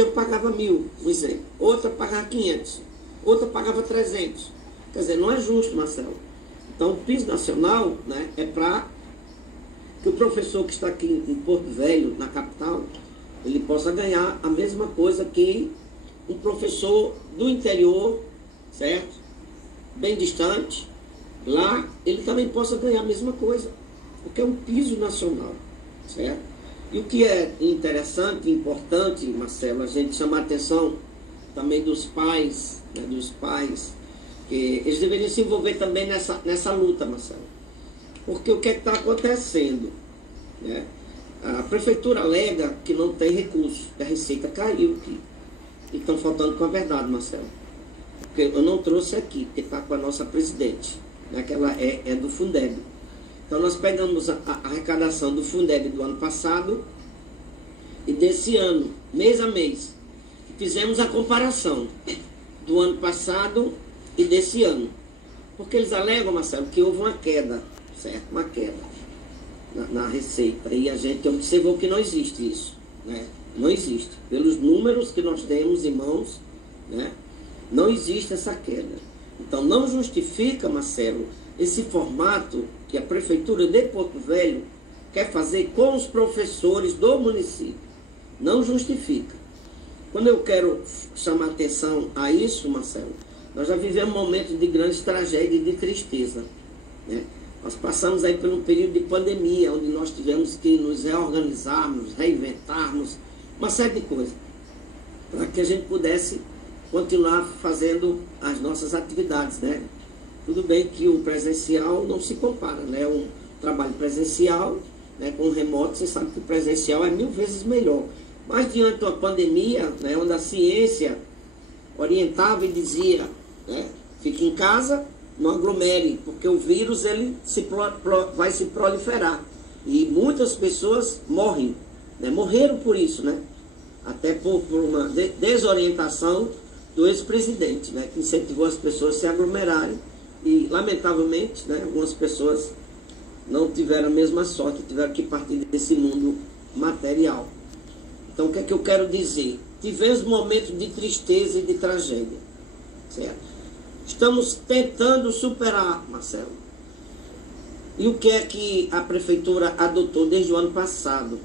eu pagava 1.000, um exemplo. Outra pagava 500. Outra pagava 300. Quer dizer, não é justo, Marcelo. Então, o piso nacional, né, é para que o professor que está aqui em Porto Velho, na capital, ele possa ganhar a mesma coisa que um professor do interior, certo? Bem distante, lá ele também possa ganhar a mesma coisa, porque é um piso nacional, certo? E o que é interessante e importante, Marcelo, a gente chamar a atenção também dos pais, né, que eles deveriam se envolver também nessa luta, Marcelo. Porque o que é que está acontecendo? Né? A prefeitura alega que não tem recurso, que a receita caiu, e estão faltando com a verdade, Marcelo. Porque eu não trouxe aqui, porque está com a nossa presidente, né, que ela é do Fundeb. Então nós pegamos a arrecadação do Fundeb do ano passado e desse ano, mês a mês. Fizemos a comparação do ano passado e desse ano. Porque eles alegam, Marcelo, que houve uma queda, certo? Uma queda na receita. E a gente observou que não existe isso, né? Não existe. Pelos números que nós temos em mãos, né? Não existe essa queda. Então não justifica, Marcelo, esse formato que a Prefeitura de Porto Velho quer fazer com os professores do município. Não justifica. Quando eu quero chamar atenção a isso, Marcelo, nós já vivemos um momento de grande tragédia e de tristeza, né? Nós passamos aí por um período de pandemia, onde nós tivemos que nos reorganizarmos, reinventarmos, uma série de coisas, para que a gente pudesse continuar fazendo as nossas atividades, né? Tudo bem que o presencial não se compara, né? Um trabalho presencial, né, com o remoto, você sabe que o presencial é 1000 vezes melhor. Mas diante de uma pandemia, né, onde a ciência orientava e dizia, né, fique em casa, não aglomere, porque o vírus ele vai se proliferar. E muitas pessoas morrem, né, morreram por isso, né? Até por uma desorientação do ex-presidente, né, que incentivou as pessoas a se aglomerarem. E, lamentavelmente, né, algumas pessoas não tiveram a mesma sorte, tiveram que partir desse mundo material. Então, o que é que eu quero dizer? Tivemos momentos de tristeza e de tragédia, certo? Estamos tentando superar, Marcelo. E o que é que a Prefeitura adotou desde o ano passado?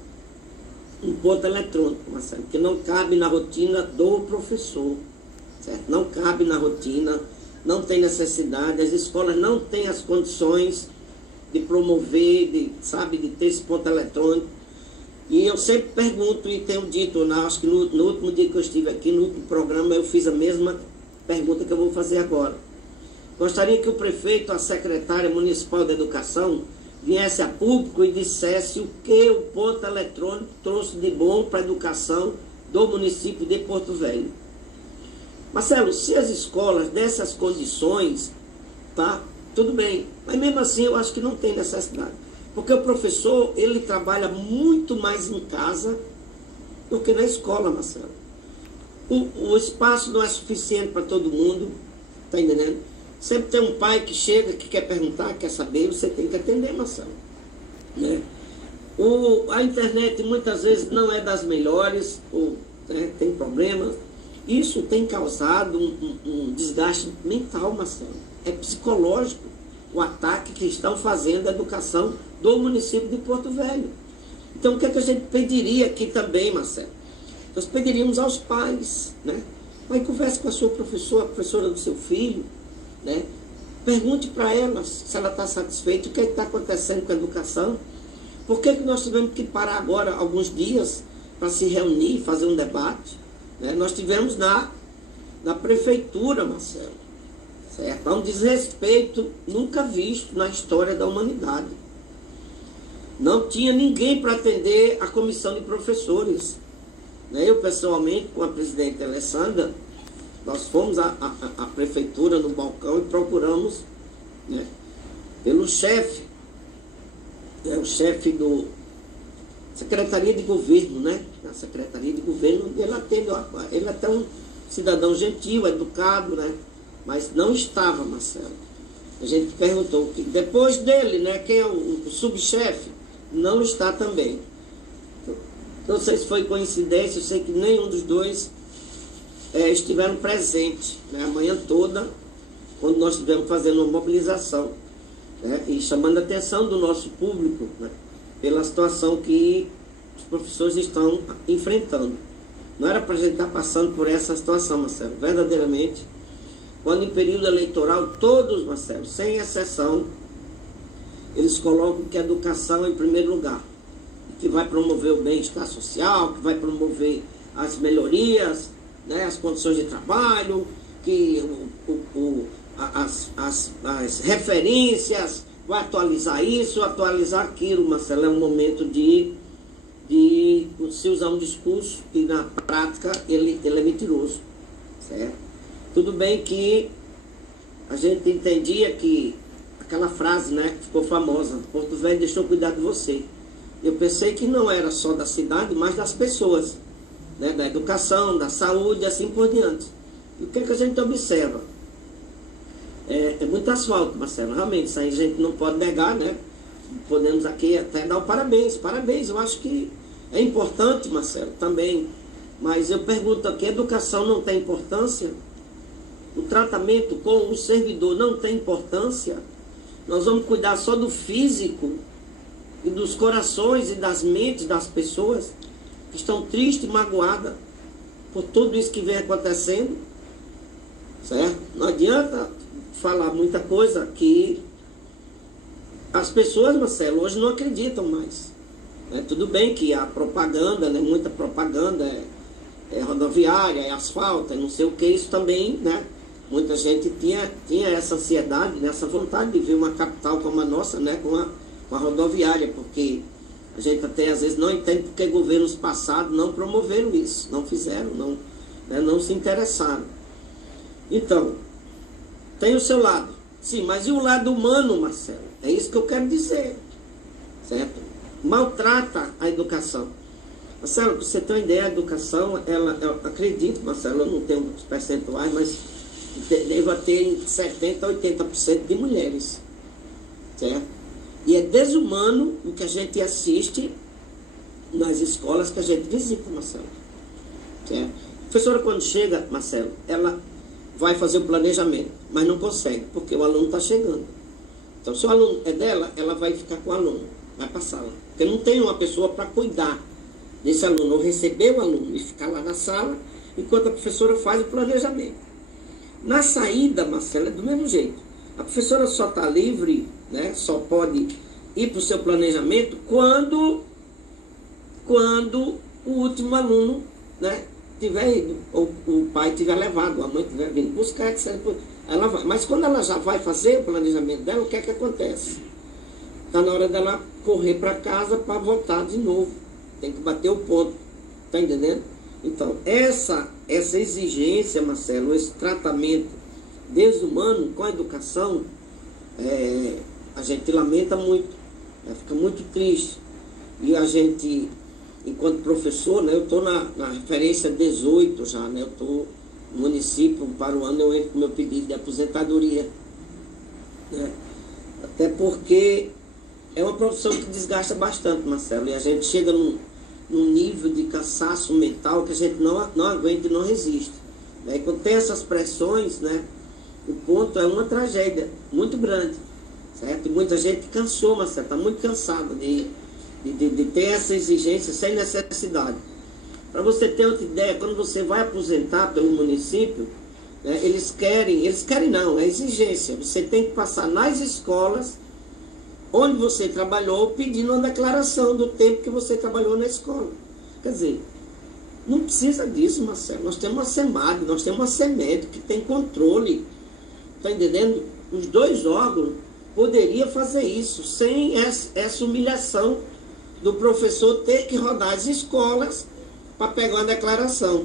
Um ponto eletrônico, Marcelo, que não cabe na rotina do professor, certo? Não cabe na rotina, não tem necessidade, as escolas não têm as condições de promover, de ter esse ponto eletrônico. E eu sempre pergunto e tenho dito, acho que no último dia que eu estive aqui, no último programa, eu fiz a mesma pergunta que eu vou fazer agora. Gostaria que o prefeito, a secretária municipal de educação, viesse a público e dissesse o que o ponto eletrônico trouxe de bom para a educação do município de Porto Velho. Marcelo, se as escolas dessas condições, tá, tudo bem, mas mesmo assim eu acho que não tem necessidade. Porque o professor, ele trabalha muito mais em casa do que na escola, Marcelo. O espaço não é suficiente para todo mundo, tá entendendo? Sempre tem um pai que chega, que quer perguntar, quer saber, você tem que atender, Marcelo, né? A internet muitas vezes não é das melhores, né, tem problemas. Isso tem causado um desgaste mental, Marcelo. É psicológico o ataque que estão fazendo à educação do município de Porto Velho. Então, o que é que a gente pediria aqui também, Marcelo? Nós pediríamos aos pais, né? Vai, converse com a sua professora, a professora do seu filho, né? Pergunte para ela se ela está satisfeita, o que está acontecendo com a educação. Por que nós tivemos que parar agora alguns dias para se reunir, fazer um debate, né? Nós tivemos na prefeitura, Marcelo, certo? Há um desrespeito nunca visto na história da humanidade. Não tinha ninguém para atender a comissão de professores. Eu, pessoalmente, com a presidente Alessandra, nós fomos à prefeitura no balcão e procuramos, né, pelo chefe, o chefe do Secretaria de Governo, né? Na Secretaria de Governo, ele é até um cidadão gentil, educado, né? Mas não estava, Marcelo. A gente perguntou, que depois dele, né, quem é o subchefe, não está também. Não sei se foi coincidência, eu sei que nenhum dos dois estiveram presentes, né, a manhã toda, quando nós estivemos fazendo uma mobilização, né, e chamando a atenção do nosso público, né, pela situação que os professores estão enfrentando. Não era para a gente estar passando por essa situação, Marcelo, verdadeiramente. Quando em período eleitoral, todos, Marcelo, sem exceção, eles colocam que a educação é em primeiro lugar, que vai promover o bem-estar social, que vai promover as melhorias, né, as condições de trabalho, que as referências, vai atualizar isso, atualizar aquilo, Marcelo. É um momento de se usar um discurso que na prática ele é mentiroso, certo? Tudo bem que a gente entendia que aquela frase, né, que ficou famosa, Porto Velho deixou cuidar de você. Eu pensei que não era só da cidade, mas das pessoas, né, da educação, da saúde, assim por diante. E o que é que a gente observa? É muito asfalto, Marcelo, realmente, isso aí a gente não pode negar, né? Podemos aqui até dar o parabéns, eu acho que é importante, Marcelo, também, mas eu pergunto aqui, a educação não tem importância? O tratamento com o servidor não tem importância? Nós vamos cuidar só do físico e dos corações e das mentes das pessoas que estão tristes e magoadas por tudo isso que vem acontecendo, certo? Não adianta falar muita coisa que as pessoas, Marcelo, hoje não acreditam mais. Tudo bem que a propaganda, né, muita propaganda, é rodoviária, é asfalto, é não sei o que, isso também, né? Muita gente tinha essa ansiedade, né, essa vontade de ver uma capital como a nossa, né, com a rodoviária, porque a gente até às vezes não entende porque governos passados não promoveram isso, não fizeram, não se interessaram. Então, tem o seu lado, sim, mas e o lado humano, Marcelo? É isso que eu quero dizer, certo? Maltrata a educação. Marcelo, para você ter uma ideia, a educação, eu acredito, Marcelo, eu não tenho os percentuais, mas deva ter 70% a 80% de mulheres, certo? E é desumano o que a gente assiste nas escolas que a gente visita, Marcelo, certo? A professora, quando chega, Marcelo, ela vai fazer o planejamento, mas não consegue, porque o aluno está chegando. Então, se o aluno é dela, ela vai ficar com o aluno, vai para a sala, porque não tem uma pessoa para cuidar desse aluno, ou receber o aluno e ficar lá na sala, enquanto a professora faz o planejamento. Na saída, Marcelo, é do mesmo jeito. A professora só está livre, né, só pode ir para o seu planejamento quando o último aluno, né, tiver ido, ou o pai tiver levado, a mãe tiver vindo buscar, etc. Ela vai. Mas quando ela já vai fazer o planejamento dela, o que é que acontece? Está na hora dela correr para casa para voltar de novo. Tem que bater o ponto. Está entendendo? Então, essa exigência, Marcelo, esse tratamento desumano com a educação, a gente lamenta muito, fica muito triste. E a gente, enquanto professor, né, eu estou na referência 18 já, né, eu estou no município, para o ano eu entro com meu pedido de aposentadoria, né, até porque é uma profissão que desgasta bastante, Marcelo, e a gente chega num nível de cansaço mental que a gente não aguenta e não resiste. E quando tem essas pressões, né, o ponto é uma tragédia muito grande, certo? E muita gente cansou, Marcelo, está muito cansada de ter essa exigência sem necessidade. Para você ter outra ideia, quando você vai aposentar pelo município, né, eles querem não, é exigência. Você tem que passar nas escolas onde você trabalhou, pedindo uma declaração do tempo que você trabalhou na escola. Quer dizer, não precisa disso, Marcelo. Nós temos uma SEMAD, nós temos uma SEMED que tem controle. Está entendendo? Os dois órgãos poderiam fazer isso, sem essa humilhação do professor ter que rodar as escolas para pegar uma declaração,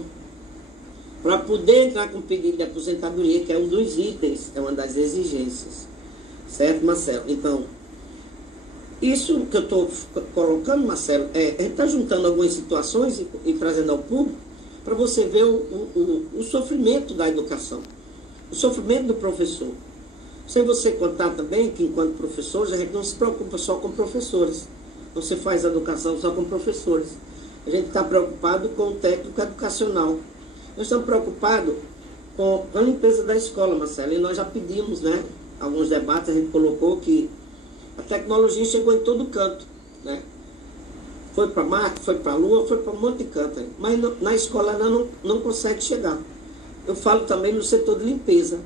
para poder entrar com pedido de aposentadoria, que é um dos itens, é uma das exigências. Certo, Marcelo? Então, isso que eu estou colocando, Marcelo, a gente está juntando algumas situações e trazendo ao público para você ver o sofrimento da educação, o sofrimento do professor. Sem você contar também que, enquanto professores, a gente não se preocupa só com professores. Você faz a educação só com professores. A gente está preocupado com o técnico educacional. Nós estamos preocupados com a limpeza da escola, Marcelo. E nós já pedimos, né? Alguns debates a gente colocou que a tecnologia chegou em todo canto, né? Foi para Marte, foi para a Lua, foi para um monte de canto. Mas na escola ela não consegue chegar. Eu falo também no setor de limpeza,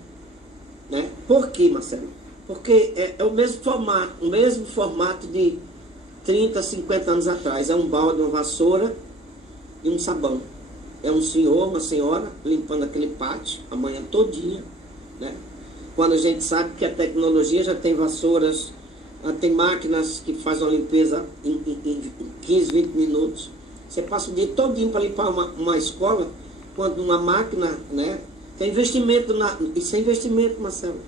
né? Por quê, Marcelo? Porque é o mesmo formato de 30, 50 anos atrás. É um balde, uma vassoura e um sabão. É um senhor, uma senhora limpando aquele pátio a manhã todinha, né? Quando a gente sabe que a tecnologia já tem vassouras, tem máquinas que fazem a limpeza em 15, 20 minutos. Você passa o dia todinho para limpar uma escola, quando uma máquina, né? Tem investimento, isso é investimento, Marcelo.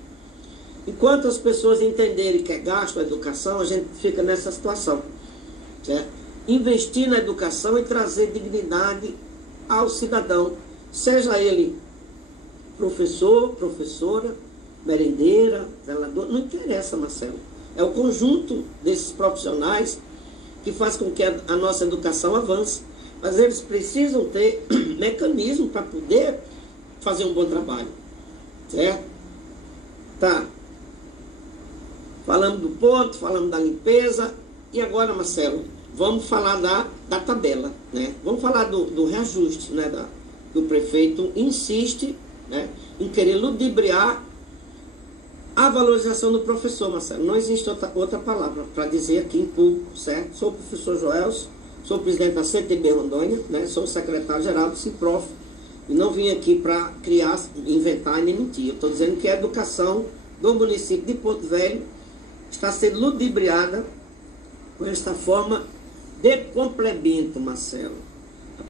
Enquanto as pessoas entenderem que é gasto a educação, a gente fica nessa situação, certo? Investir na educação e trazer dignidade ao cidadão, seja ele professor, professora, merendeira, zelador, não interessa, Marcelo. É o conjunto desses profissionais que faz com que a nossa educação avance. Mas eles precisam ter mecanismo para poder fazer um bom trabalho, certo? Tá. Falamos do ponto, falamos da limpeza. E agora, Marcelo, vamos falar da tabela, né? Vamos falar do reajuste, né? Do prefeito insiste, né, em querer ludibriar a valorização do professor, Marcelo. Não existe outra palavra para dizer aqui em público, certo? Sou o professor Joelson, sou presidente da CTB Rondônia, né? Sou o secretário-geral do Simprof. E não vim aqui para criar, inventar e nem mentir. Eu estou dizendo que a educação do município de Porto Velho está sendo ludibriada com esta forma de complemento, Marcelo.